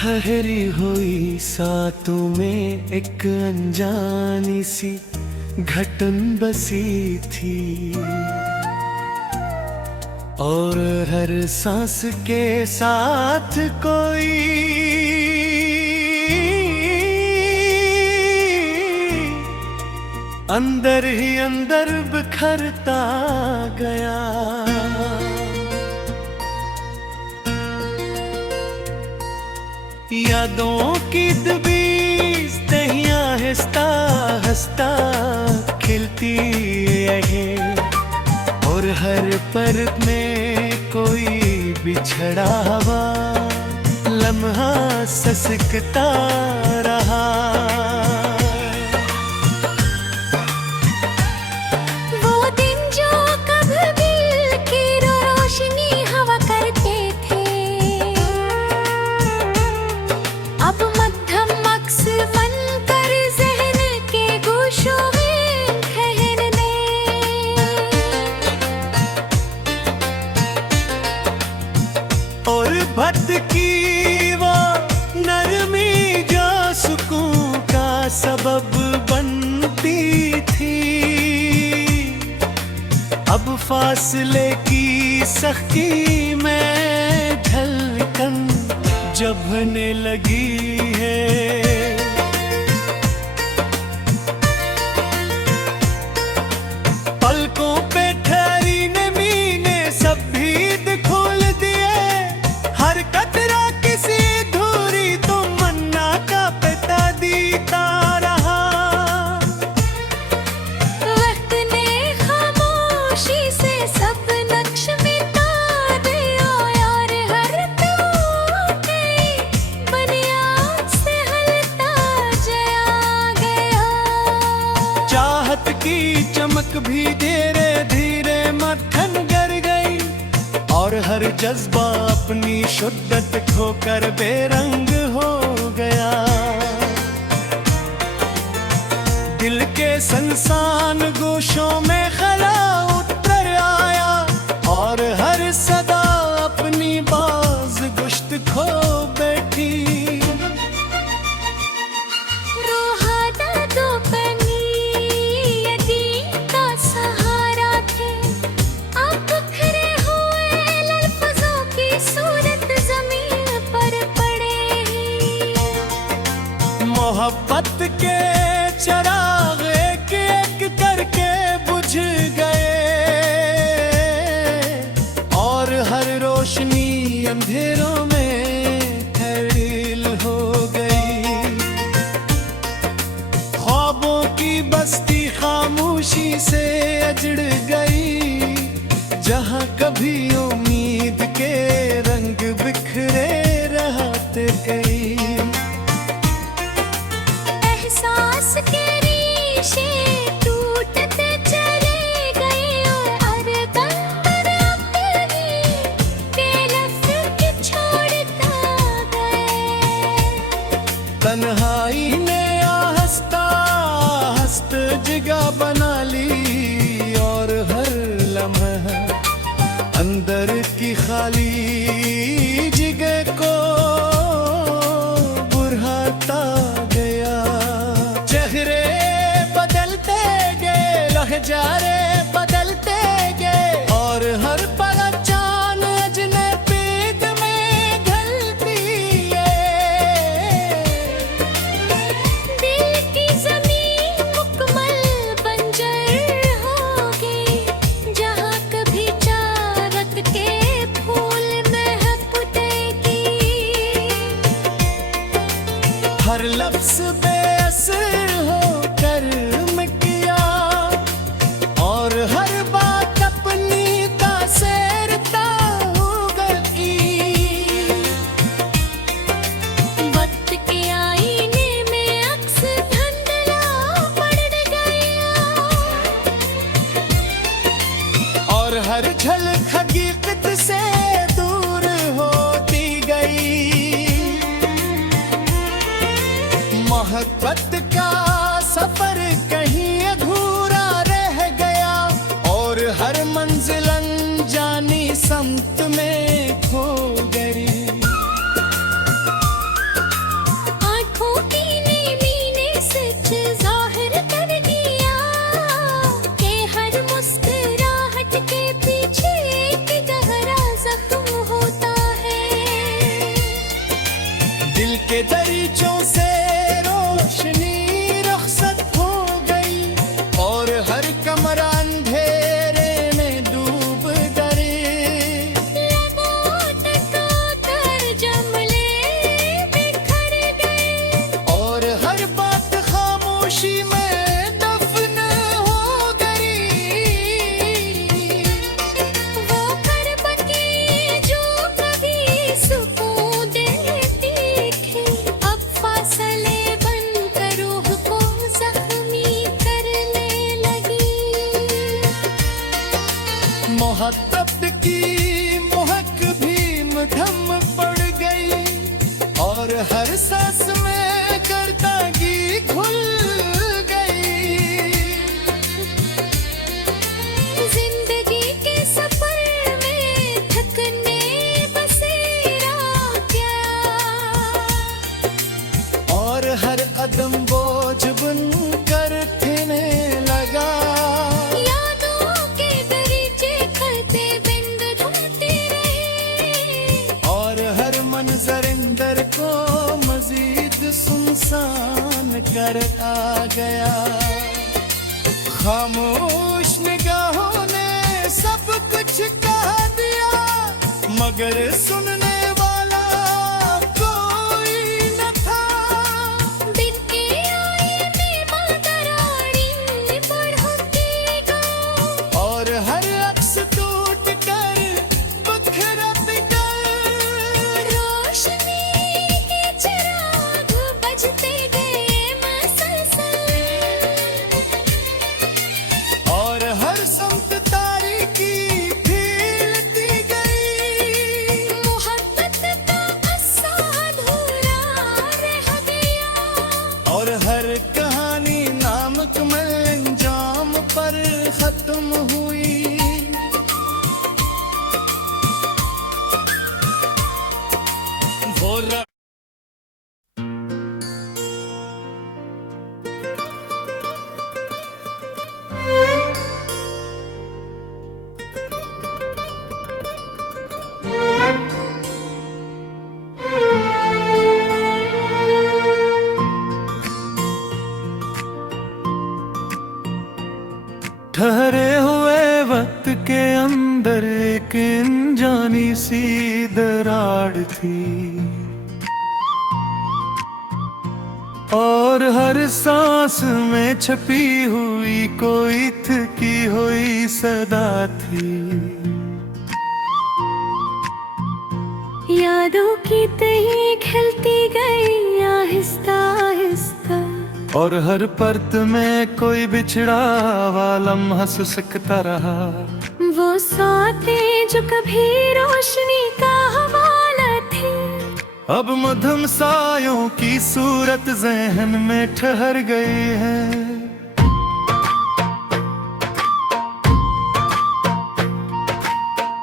ठहरी हुई सातों में एक अनजानी सी घटन बसी थी, और हर सांस के साथ कोई अंदर ही अंदर बिखरता गया। यादों की दबीज तहिया हंसता हंसता खिलती है, और हर परत में कोई बिछड़ा हुआ लम्हा ससकता रहा। और भटकी वो नरमी जो सुकून का सबब बनती थी, अब फासले की सख्ती में ढलकन जभने लगी है। पलकों पे ठहरी नमी ने सब भीद खोल दिए, हर कतरा किसी धूरी तो मन्ना का पिता दीता रहा। वक्त ने खामोशी से सब नक्श मिटा दिया, और हर टूटी बुनियाद से हलता जया गया। चाहत की चमक भी धीरे धीरे मक्खन गर गई, और हर जज्बा अपनी शुद्धत खोकर बेरंग हो गया। दिल के संसान गोशों में खला उतर आया, और हर सदा अपनी बाज गुश्त खो बैठी। मोहब्बत के चराग एक एक करके बुझ गए, और हर रोशनी अंधेरों में तब्दील हो गई। ख्वाबों की बस्ती खामोशी से अजड़ गई, जहां कभी उम्मीद के रंग बिखरे रहते गई। एहसास के रेशे टूटते चले गए, और कंकर अपनी बेलफ्ज़ छोड़ता गए। तन्हाई ने आहस्ता हस्त जगह बना ली, और हर लम्हा अंदर की खाली जगह को बुरहाता गया। चेहरे बदलते गए, लहजारे बदलते गए, और हर पल चांद अजनबीद में ढलती है। दिल की ज़मीन मुकम्मल बंजर हो गई, जहाँ कभी चारक के फूल महकते की। हर लफ्ज़ बेअसर होकर मिट गया, और हर बात अपनी तासीरता हो गई। वक्त के आईने में अक्स धुंधला पड़ गया, और हर झलक हकीकत से दूर होती गई। मोहब्बत का सफर कहीं अधूरा रह गया, और हर मंजिल अनजानी समत में खो गई। के दरीचों से रोशनी रुखसत हो गई और हर कमरा अंधेरे में डूब डरे। लबों तक आकर जमले बिखर गए और हर बात खामोशी में दफन हो गई। वो करबतें जो कभी सुकून देती थी, अब फासले बनकर रूह को जख्मी करने लगी। मोहब्बत की महक भी मधम पड़ गई और हर सांस में करतागी खुल गई। जिंदगी के सफर में थकने बसेरा क्या, और हर कदम बोझ बनकर ठहरने लगा। यादों के दरीचे खलते बिंद ढूंढते रहे। और हर मंजर अंदर को मजीद सुनसान कर आ गया। खामोश निगाहों ने सब कुछ कह दिया मगर सुनने वाला कोई न था। दिन के आईने मातराड़ी बढ़केगा, और हर अक्स टूट कर बखरा बिगड़। रोशनी के चिराग बजते गए मसलसल, और हर समत तारीकी फैलती गई। मोहब्बत का अस्सा अधूरा रह गया। और हर कहानी नामुकम्मल अंजाम पर खत्म हुई। वो र- ठहरे हुए वक्त के अंदर एक अनजानी सी दरार थी, और हर सांस में छपी हुई कोई थकी हुई सदा थी। यादों की तही खिलती गई आहिस्ता आहिस्ता, और हर परत में कोई बिछड़ा हुआ लम्हा सिसकता रहा। वो साथें जो कभी रोशनी का हवाला थी, अब मधुम सायों की सूरत जहन में ठहर गई है।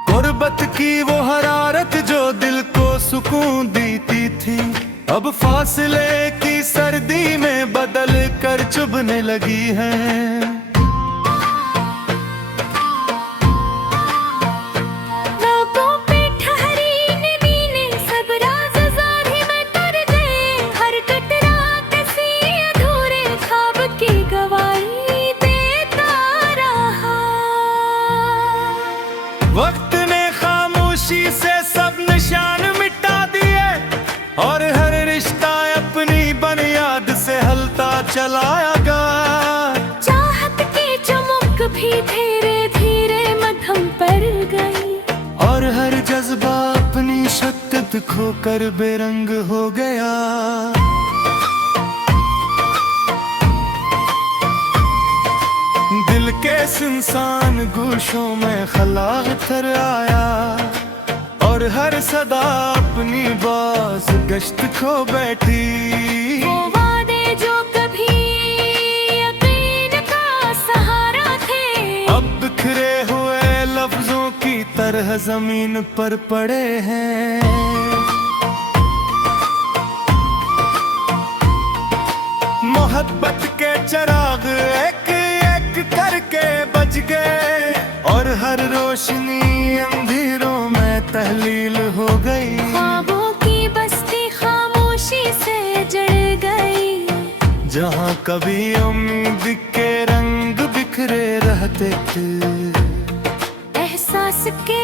गुर्बत की वो हरारत जो दिल को सुकून देती थी, अब फासले की सर्दी में बदल कर चुभने लगी है। बागों पे ठहरी नमीने सब राज ज़ाहिर में तर गए। हर कतरा किसी अधूरे ख्वाब की गवाही देता रहा। वक्त ने खामोशी से सब निशान मिटा दिए, और हर रिश्ता अपनी बुनियाद से हलता चलाया गया। चाहत की चमक भी धीरे धीरे मद्धम पर गई, और हर जज्बा अपनी शिद्दत खोकर बेरंग हो गया। दिल के सुनसान गोशों में खला थर आया, और हर सदा अपनी बास गश्त खो बैठी। वो वादे जो कभी यकीन का सहारा थे, अब बिखरे हुए लफ्जों की तरह जमीन पर पड़े हैं। मोहब्बत के चिराग एक एक करके बज गए, और हर रोशनी अंधेरों में तहलील हो गई। ख्वाबों की बस्ती खामोशी से जहाँ कभी उम्मीद के रंग बिखरे रहते थे, एहसास के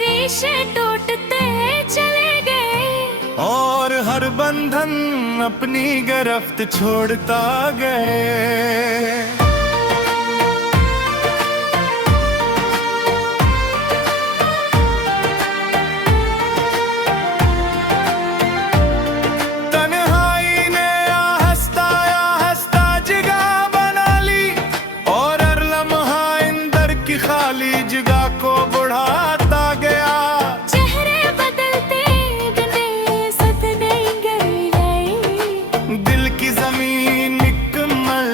रेशे टूटते चले गए, और हर बंधन अपनी गिरफ्त छोड़ता गए। तन्हाई ने आहिस्ता आहिस्ता जगह बना ली, और हर लम्हा इंदर की खाली जगह को बढ़ाता गया। चेहरे बदलते गए सदने गए, दिल की जमीन निकम्मल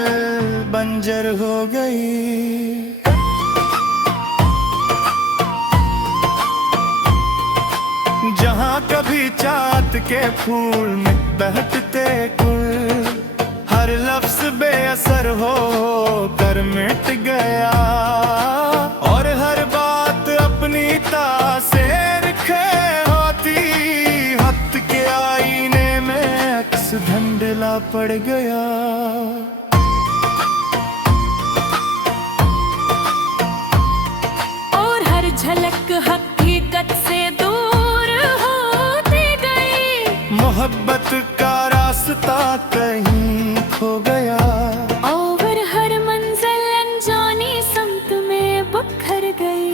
बंजर हो गई। जहाँ कभी चाँद के फूल में बहते कुल, हर लफ्ज बेअसर हो कर मिट गया, और हर बात अपनी तासीर खे होती हद के आईने में अक्स धुंधला पड़ गया। और हर झलक हकीकत से दूर होती गई, मोहब्बत का रास्ता कहीं खो गया, और हर मंजिल अनजानी समत में बिखर गई।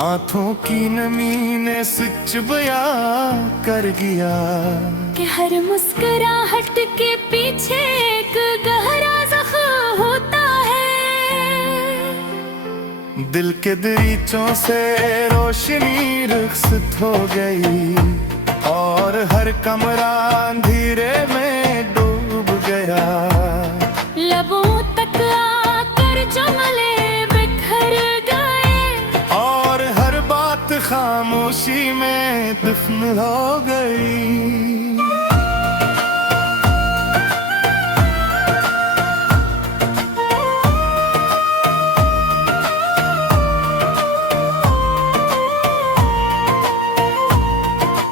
आंखों की नमी ने सच बयां कर गया कि हर मुस्कुराहट के पीछे एक गहरा जख्म होता है। दिल के दरीचों से रोशनी रुखसत हो गई, और हर कमरा अंधेरे में डूब गया। लबों तक आकर जुमले बिखर गए, और हर बात खामोशी में दफन हो गई।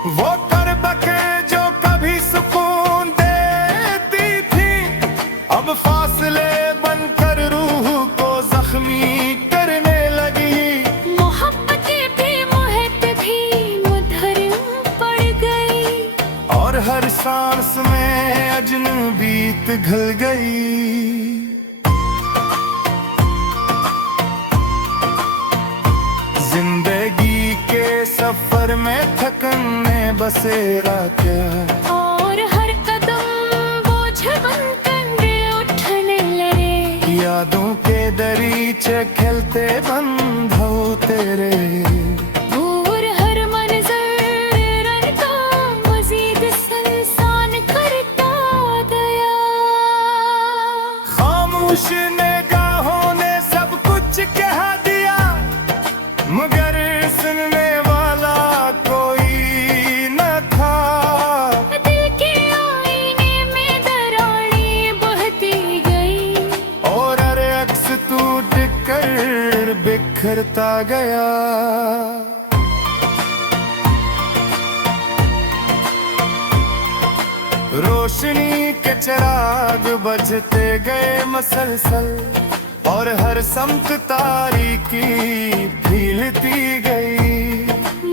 वो करबके जो कभी सुकून देती थी, अब फासले बनकर रूह को जख्मी करने लगी। मोहब्बतें भी मोहत भी मुधर पड़ गई, और हर सांस में अजनबीत घुल गई। जिंदगी के सफर में थकन ने बसेरा क्या, और हर कदम बोझ बनकर उठने लगे। यादों के दरीचे खेलते बंद हो तेरे, और हर मंजर को मजीद सुनसान करता गया। खामोश निगाहों ने सब कुछ कह दिया, मगर सुनने वाला कोई न था। दिल के आईने में दरारें बहती गई, और हर अक्स टूट कर बिखरता गया। रोशनी के चिराग बजते गए मसलसल, और हर समत तारीकी फैलती गई।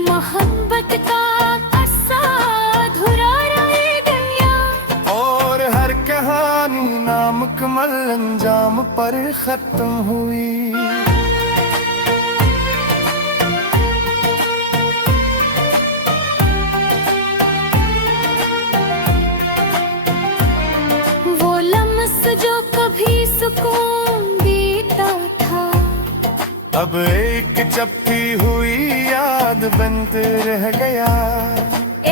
मोहब्बत का किस्सा अधूरा रह गया, और हर कहानी नामुकम्मल अंजाम पर खत्म हुई। वो लम्स जो कभी सुकून देता था, अब एक चपटी हुई याद बनते रह गया।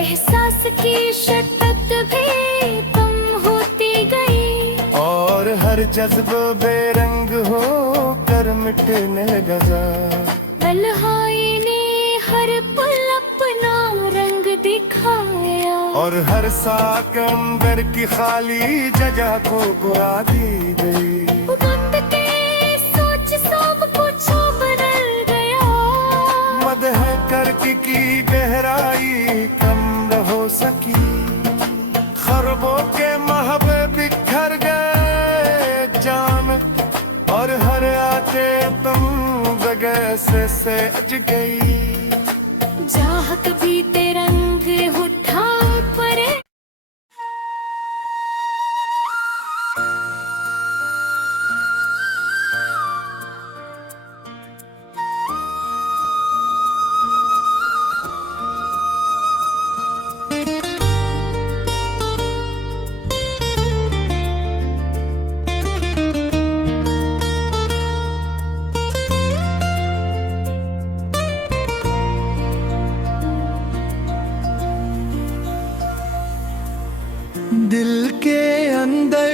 एहसास की शिद्दत भी कम होती गई, और हर जज्बा बेरंग हो कर मिटने लगा। तन्हाई ने हर पल अपना रंग दिखाया, और हर साक अंदर की खाली जगह को बुरा दी गई। वक्त के सोच सब कुछ बदल गया, मदह करके की गहराई कम न हो सकी। खरबों के महबे बिखर गए, से अज गई। चाहत भी तिरंग उठा परे दिल के अंदर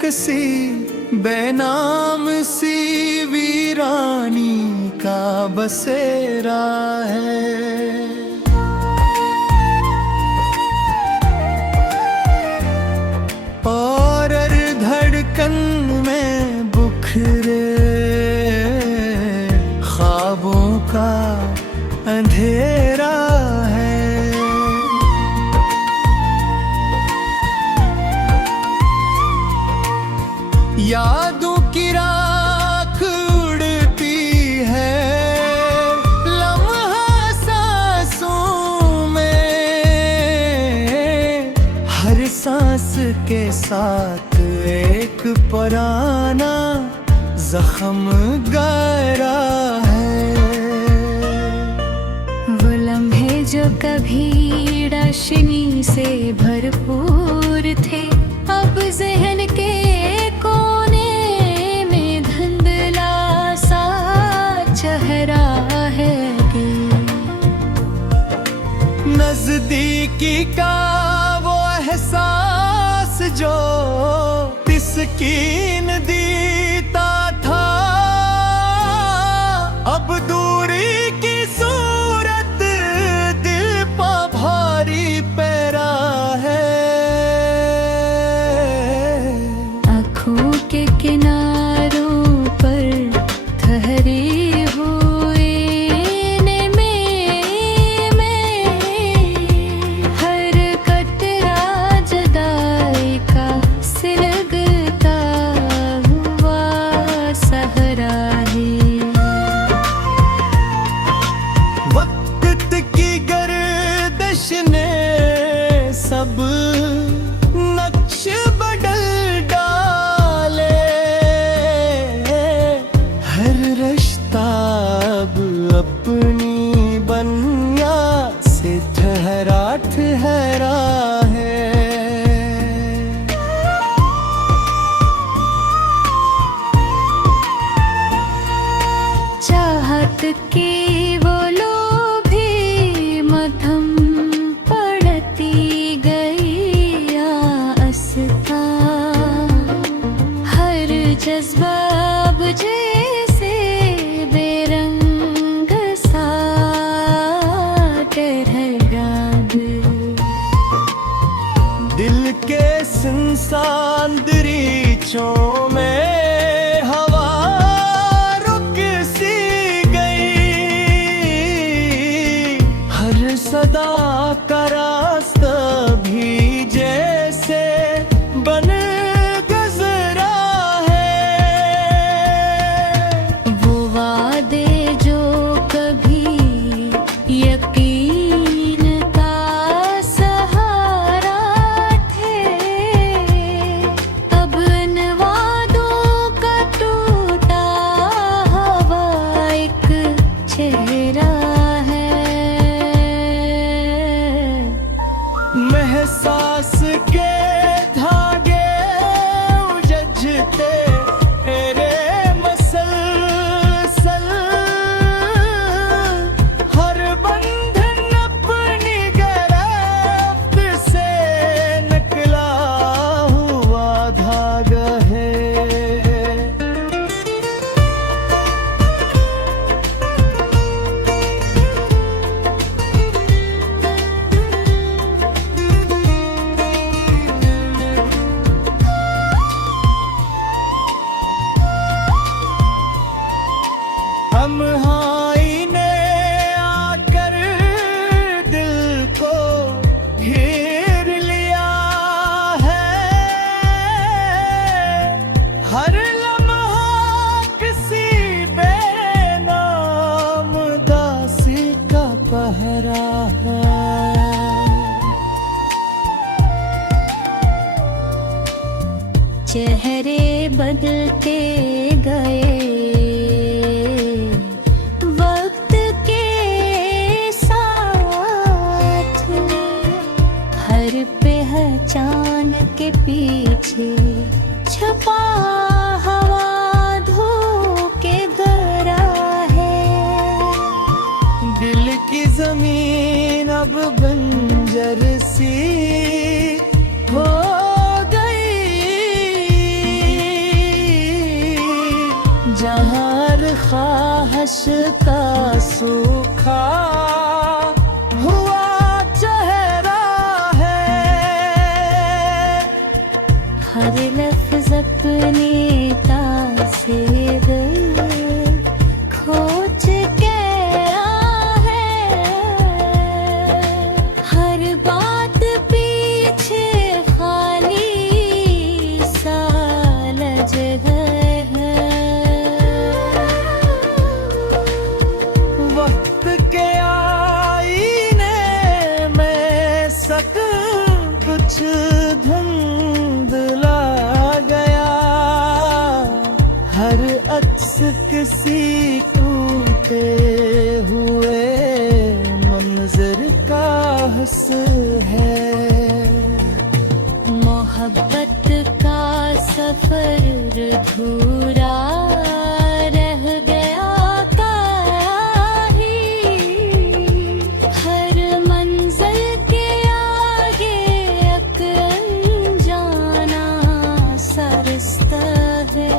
किसी बेनाम सी वीरानी का बसेरा है। और हर धड़कन में बुखरे ख्वाबों का अंधेरा है। यादों की राख उड़ती है लम्हा सांसों में, हर सांस के साथ एक पुराना जख्म गहरा है। वो लम्हे जो कभी रोशनी से भरपूर थे, अब जहन के कोने में धुंधला सा चेहरा है। नजदीकी का वो एहसास जो तिस्कीन देता था, अब दूरी की सूरत दिल पा भारी पैरा है। आँखों के किनारों पर ठहरी हुई हर कतरा जुदाई का सिलगता हुआ सहरा है। वक्त की गर्दिश ने सब नक्श बदल डाले, हर रिश्ता अब अपनी बनिया से ठहरा ठहरा है। चाहत की वो लोभी मध्यम पड़ती गई आस्था, हर जज्बा अब जैसे बेरंग सा ठहरा। दिल के सुनसान दरीचों में हवा रुक सी गई, हर सदा का रास्ता भी जैसे बन गुजरा है। वो वादे जो कभी यकीन का सहारा थे, अब इन वादों चेहरे बदलते गए वक्त के साथ, हर पहचान के पीछे छुपा हवा धोके गरा है। दिल की जमीन अब बंजर सी हो जहाँ हर ख्वाहिश का सूखा हुआ चेहरा है। हर लफ्ज अपने तासीर खोज के है, हर बात पीछे खाली सा लज है। वक्त के आईने में सब कुछ धुंधला गया, हर अक्स किसी टूटे हुए मंजर का हस है। मोहब्बत का सफर अधूरा रह गया काही, हर मंजिल के आगे एक अनजाना सा रास्ता है।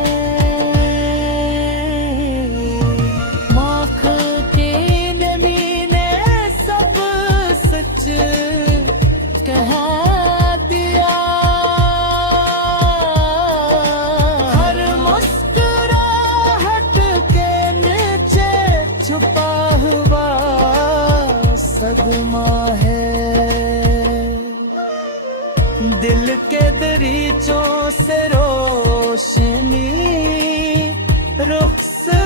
मौत के नबी ने सब सच कह दिया, हर मुस्कुराहट के नीचे छुपा हुआ सदमा है। दिल के दरीचों से रोशनी रुख से